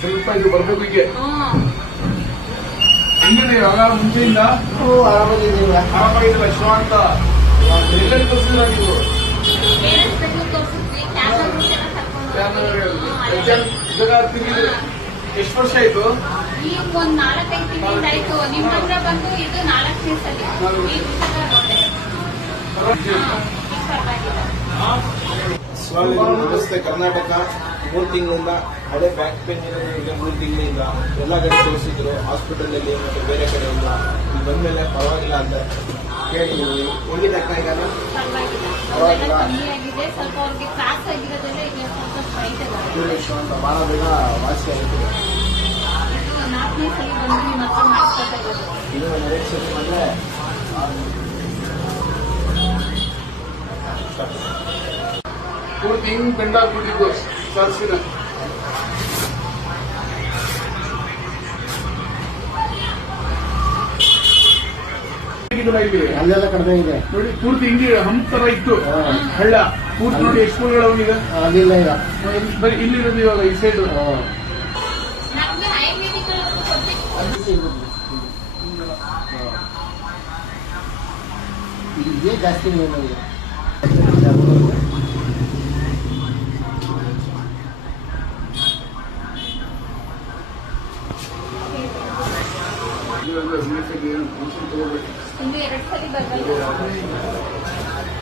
ಸ್ವಲ್ಪ ಇದು ಬರ್ಬೇಕು ಹೀಗೆ. ಹೆಂಗಿದೆ ಇವಾಗ ಮುಂಚೆಯಿಂದ? ಆರಾಮಾಗಿಲ್ಲ ಶಿವ ಅಂತ ಎಲ್ಲೆಲ್ಲಿ ತೋರಿಸಿಲ್ಲ ನೀವು? ಎಷ್ಟು ವರ್ಷ ಆಯ್ತು? ಈಗ ಒಂದ್ 4-5 ತಿಂಗಳಿಂದ ಆಯ್ತು. ನಿಮ್ಮ ಹತ್ರ ಬಂದು ಇದು 4ನೇ ಸಲ. ನಮಸ್ತೆ ಕರ್ನಾಟಕ. 3 ತಿಂಗಳಿಂದ ಹಳೆ ಬ್ಯಾಕ್ ಪೇನ್ ಇರೋದ್ರಿಂದ 3 ತಿಂಗಳಿಂದ ಎಲ್ಲ ಕಡೆ ತೋರಿಸಿದ್ರು, ಹಾಸ್ಪಿಟಲ್ ಅಲ್ಲಿ ಮತ್ತೆ ಬೇರೆ ಕಡೆ ಇಲ್ಲ. ಇಲ್ಲಿ ಬಂದ್ಮೇಲೆ ಪರವಾಗಿಲ್ಲ ಅಂತ ಕೇಳಿದ್ವಿ. ಹೋಗಿದೆ ಅಕ್ಕ ಈಗ? ಪರವಾಗಿಲ್ಲ, ಕಮ್ಮಿ ಆಗಿದೆ. ಸ್ವಲ್ಪ ಅವ್ರಿಗೆ ಕ್ರಾಸ್ ಆಗಿರೋದೆಲ್ಲ ಈಗ ಸ್ವಲ್ಪ ಸ್ಟ್ರೈಟ್ ಅಂತ ಬಹಳ ಬೇಗ ವಾಸಿ ಆಗಿದೆ. 4ನೇ ಸಲ ಬಂದು ನಿಮ್ಮ ಹತ್ರ ಮಾಡಿಸ್ಕೊತಾ ಇರೋದು. ಇದು ನೆಕ್ಸ್ಟ್ ಸರಿ ಬಂದ್ರೆ ಪೂರ್ತಿ ಹಿಂಗ್ ಬೆಂಡಾಗ್ಬಿಟ್ಟಿದ್ದು ಸರ್ಸಿನ. ಅಲ್ಲೆಲ್ಲ ಕಡಿಮೆ ಇದೆ ನೋಡಿ, ಪೂರ್ತಿ ಹಿಂಗೆ ಹಂಪ್ ತರ ಇತ್ತು ಹಳ್ಳ. ಪೂರ್ತಿ ನೋಡಿ ಎಷ್ಟು ಸ್ಕೂಲ್ಗಳವನಿಗೆ ಅದಿಲ್ಲ ಈಗ. ಬರೀ ಇಲ್ಲಿರೋದು ಇವಾಗ ಈ ಸೈಡ್. ನಮ್ಗೆ ಆಯುರ್ವೇದಿಕ್ ಇದೇ ಜಾಸ್ತಿ ನನಗೆ. ಇನ್ನು 2 ಸಲ ಬರ್ಬೇಕು.